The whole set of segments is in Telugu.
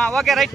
હા ઓકે રાઈટ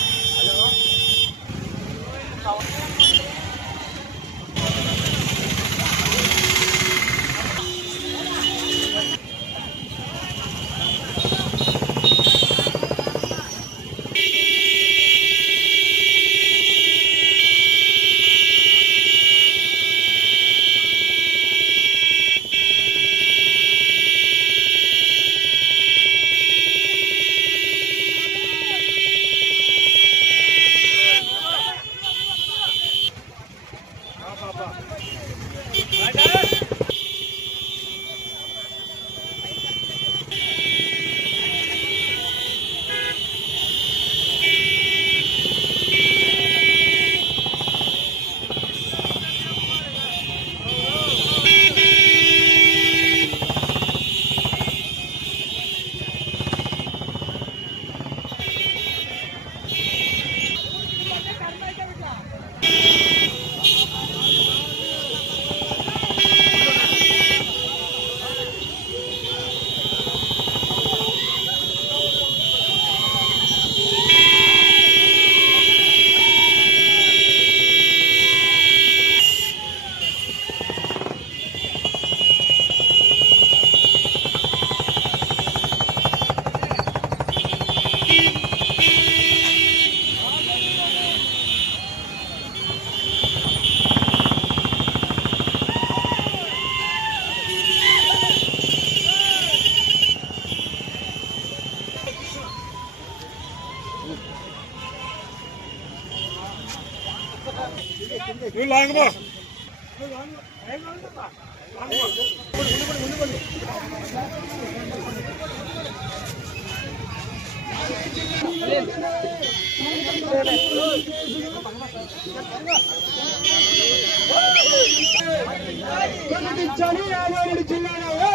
ప్రకటించాలి యాదగిరి జిల్లాలో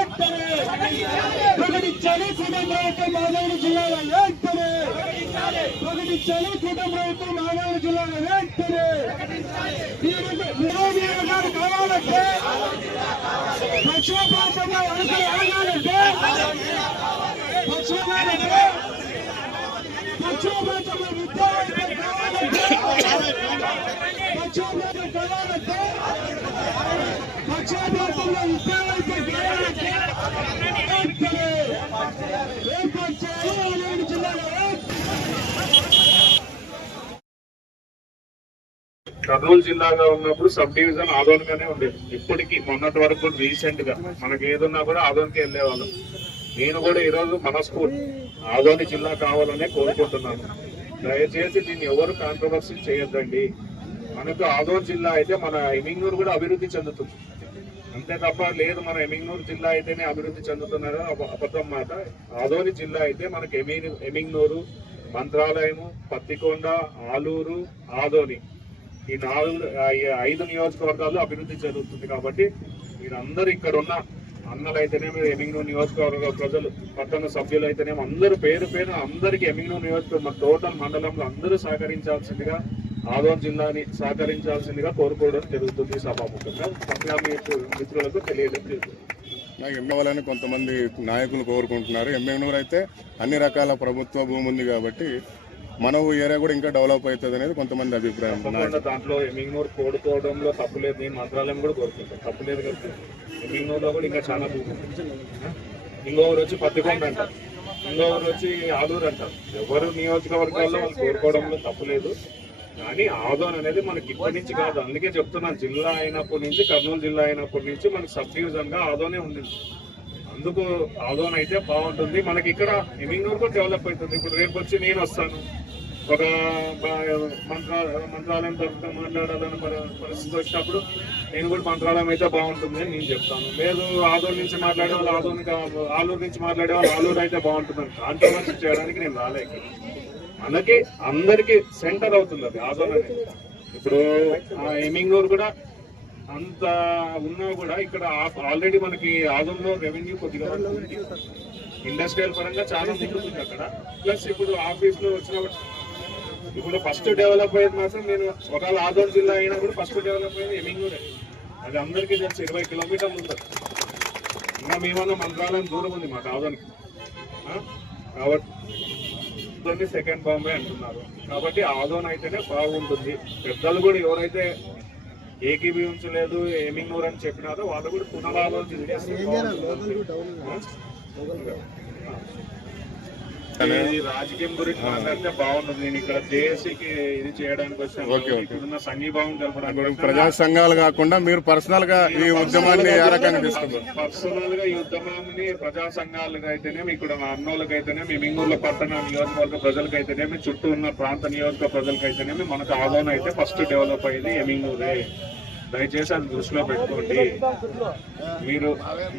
ప్రకటించాలి కూటమి ప్రభుత్వం జిల్లాలో ప్రకటించాలి కూటమి ప్రభుత్వం మాధవరి జిల్లాలో వెంటనే నిరోధి గారు కావాలంటే పశ్చిమ ప్రాంతంలో వలసలు ఆగాలంటే పశ్చిమాలంటే పశ్చిమ ప్రాంతంలో విద్యావంతులు కావాలంటే పశ్చిమ ప్రాంతం కావాలంటే పక్షాభారతంలో ఉద్యోగాలతో కర్నూలు జిల్లాగా ఉన్నప్పుడు సబ్ డివిజన్ ఆదోన్గానే ఉండేది. ఇప్పటికీ మొన్నటి వరకు కూడా రీసెంట్గా మనకి ఏదున్నా కూడా ఆదోన్కి వెళ్ళేవాళ్ళం. నేను కూడా ఈరోజు మనస్ఫూర్తి ఆదోని జిల్లా కావాలనే కోరుకుంటున్నాను. దయచేసి దీన్ని ఎవరు కాంట్రవర్సీ చేయొద్దండి. మనకు ఆదోన్ జిల్లా అయితే మన ఎమింగూరు కూడా అభివృద్ధి చెందుతుంది. అంతే తప్ప లేదు మన ఎమింగనూరు జిల్లా అయితేనే అభివృద్ధి చెందుతున్నారు. అబద్ధం మాట. ఆదోని జిల్లా అయితే మనకు ఎమి ఎమింగనూరు మంత్రాలయము పత్తికొండ ఆలూరు ఆదోని ఈ నాలుగు ఐదు నియోజకవర్గాలు అభివృద్ధి జరుగుతుంది కాబట్టి మీరందరూ ఇక్కడ ఉన్న అన్నలు అయితేనేమి ఎమింగ్నూ నియోజకవర్గ ప్రజలు పట్టణ సభ్యులు అయితేనేమి అందరూ పేరు పేరు అందరికీ ఎమింగ్నూ నియోజకవర్గం మన టోటల్ మండలంలో అందరూ సహకరించాల్సిందిగా ఆదోన్ జిల్లాని సహకరించాల్సిందిగా కోరుకోవడం జరుగుతుంది సభాముఖంగా. పత్రికా మిత్రులకు తెలియడం జరుగుతుంది. నాకు ఇవ్వాలని కొంతమంది నాయకులు కోరుకుంటున్నారు. ఎమ్మెన్యూర్ అయితే అన్ని రకాల ప్రభుత్వ భూమి ఉంది కాబట్టి మన ఏరియా కూడా ఇంకా డెవలప్ అవుతుంది అనేది కొంతమంది అభిప్రాయం. దాంట్లో ఎమింగ్నూర్ కోడుకోవడంలో తప్పు లేదు. నేను మంత్రాలయం కూడా కోరుకుంటాను తప్పు లేదు కదా ఎమింగ్నూర్లో కూడా ఇంకా చాలా భూమి ఉంది. ఇంకొకరు వచ్చి పత్తికొండ అంటారు ఇంకొకరు వచ్చి ఆలూరు అంటారు ఎవరు నియోజకవర్గాల్లో వాళ్ళు కోరుకోవడంలో తప్పు లేదు. కానీ ఆదోన్ అనేది మనకి ఇప్పటి నుంచి కాదు. అందుకే చెప్తున్నాను. జిల్లా అయినప్పటి నుంచి కర్నూలు జిల్లా అయినప్పటి నుంచి మనకి సబ్ డివిజన్గా ఆదోనే ఉండింది. అందుకు ఆదోన్ అయితే బాగుంటుంది. మనకి ఇక్కడ ఎమింగ్నూర్ కూడా డెవలప్ అవుతుంది. ఇప్పుడు రేపు వచ్చి నేను వస్తాను. ఒక మంత్రా మంత్రాలయం తరఫున మాట్లాడాలని పరిస్థితి వచ్చినప్పుడు నేను కూడా మంత్రాలయం అయితే బాగుంటుంది అని నేను చెప్తాను. లేదు ఆదూరు నుంచి మాట్లాడే వాళ్ళు ఆదూరు ఆలూరు నుంచి మాట్లాడే వాళ్ళు ఆలూరు అయితే బాగుంటుంది కాంట్రవర్సీ చేయడానికి నేను రాలే ఇక్కడ. మనకి అందరికీ సెంటర్ అవుతుంది అది ఆదోన్ అనేది. ఇప్పుడు ఆ ఎమింగూరు కూడా అంత ఉన్నా కూడా ఇక్కడ ఆల్రెడీ మనకి ఆదంలో రెవెన్యూ కొద్దిగా ఇండస్ట్రియల్ పరంగా చాలా ఉంది అక్కడ. ప్లస్ ఇప్పుడు ఆఫీస్లో వచ్చిన ఇప్పుడు ఫస్ట్ డెవలప్ అయ్యేది మాత్రం నేను ఒకవేళ ఆదోన్ జిల్లా అయినా కూడా ఫస్ట్ డెవలప్ అయ్యేది ఎమింగూరే అది అందరికీ తెలుసు ఇరవై కిలోమీటర్లు ఉంది ఇంకా మేమన్నా మంత్రాలయం దూరం ఉంది మాకు ఆదోన్కి. కాబట్టి సెకండ్ బాంబే అంటున్నారు. కాబట్టి ఆదోన్ అయితేనే బాగుంటుంది. పెద్దలు కూడా ఎవరైతే ఏకీభవించలేదు ఏమింగూరు అని చెప్పినారో వాళ్ళు కూడా పునరాలోచన చేస్తే బాగుంటుంది. ఇది రాజకీయం గురించి మాట్లాడితే బాగుంటుంది నేను ఇక్కడ జేఏసీకి ఇది చేయడానికి వచ్చాను. ఇక్కడున్న సంఘీభావం వచ్చాను. ప్రజా సంఘాలు కాకుండా మీరు పర్సనల్గా ఈ ఉద్యమాన్ని ఏ రకంగా తీసుకుంటారు పర్సనల్గా ఈ ఉద్యమాన్ని ప్రజా సంఘాలకు అయితేనేమి ఇక్కడ అన్నోళ్ళకి అయితేనేమి మింగూర్ల పట్టణ నియోజకవర్గ ప్రజలకు అయితేనేమి చుట్టూ ఉన్న ప్రాంత నియోజక ప్రజలకు అయితేనేమి మనకు ఆదోన్ అయితే ఫస్ట్ డెవలప్ అయ్యేది ఎమింగూరే దయచేసి అది దృష్టిలో పెట్టుకోండి. మీరు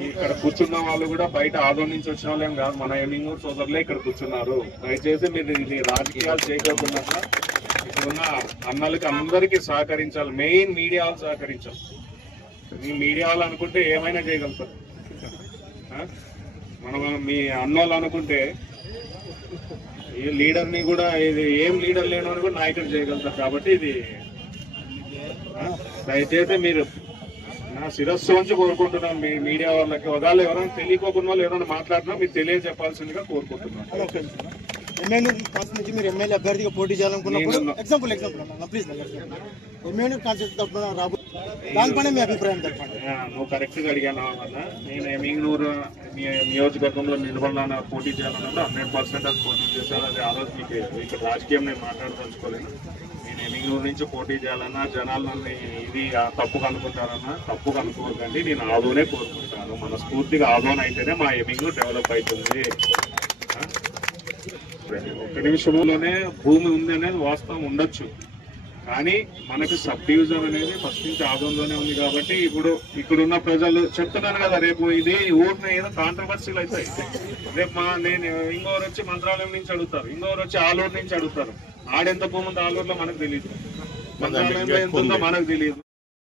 ఇక్కడ కూర్చున్న వాళ్ళు కూడా బయట ఆదోళ నుంచి వచ్చిన వాళ్ళేం కాదు మన ఎన్నింగూరు సోదరులే ఇక్కడ కూర్చున్నారు. దయచేసి మీరు ఇది రాజకీయాలు చేయకోకుండా ఇక్కడున్న అన్నలకి అందరికీ సహకరించాలి. మెయిన్ మీడియా వాళ్ళు సహకరించాలి. మీ మీడియా వాళ్ళు అనుకుంటే ఏమైనా చేయగలుగుతారు. మనం మీ అన్నోళ్ళు అనుకుంటే ఈ లీడర్ని కూడా ఇది ఏం లీడర్ లేని కూడా నాయకుడు చేయగలుగుతారు. కాబట్టి ఇది దయచేసి మీరు నా శిరస్సు నుంచి కోరుకుంటున్నాను మీ మీడియా వాళ్ళకి. ఒకవేళ ఎవరైనా తెలియకోకుండా వాళ్ళు ఎవరైనా మాట్లాడినా మీరు తెలియజెప్పాల్సిందిగా కోరుకుంటున్నాను ఎమ్మెల్యే కాన్స్టిట్యూన్సీ నుంచి మీరు ఎమ్మెల్యే అభ్యర్థిగా పోటీ చేయాలనుకున్నప్పుడు ఎగ్జాంపుల్ ఎగ్జాంపుల్ అన్న ప్లీజ్ ఎమ్మెల్యే రాబో దానిపైన మీ అభిప్రాయం తెలపండి నువ్వు కరెక్ట్గా అడిగాను అన్న. నేను ఎమింగ్నూరు నియోజకవర్గంలో నిలబడాలన్న పోటీ చేయాలన్నప్పుడు హండ్రెడ్ పర్సెంట్ అది పోటీ చేశాను. అది ఆ రోజు మీకు ఇక్కడ రాజకీయం నేను మాట్లాడదలుచుకోలేను. నేను నుంచి పోటీ చేయాలన్నా జనాలు నన్ను ఇది తప్పు తప్పుగా అనుకుంటారన్నా తప్పుగా అనుకోకండి నేను ఆదోనే కోరుకుంటాను. మన స్ఫూర్తిగా ఆదోన్ అయితేనే మా ఎమింగ్ డెవలప్ అవుతుంది. ఒక నిమిషంలోనే భూమి ఉంది అనేది వాస్తవం ఉండొచ్చు. కానీ మనకు సబ్ డివిజన్ అనేది ఫస్ట్ నుంచి ఆదంలోనే ఉంది కాబట్టి ఇప్పుడు ఇక్కడున్న ప్రజలు చెప్తున్నాను కదా రేపు ఇది ఊరిని ఏదో కాంట్రవర్సీలు అవుతాయి రేపు మా నేను ఇంకోరు వచ్చి మంత్రాలయం నుంచి అడుగుతారు. ఇంకోరు వచ్చి ఆలూరు నుంచి అడుగుతారు. ఆడెంత భూమి ఉందో ఆలూరులో మనకు తెలియదు మనకు తెలియదు.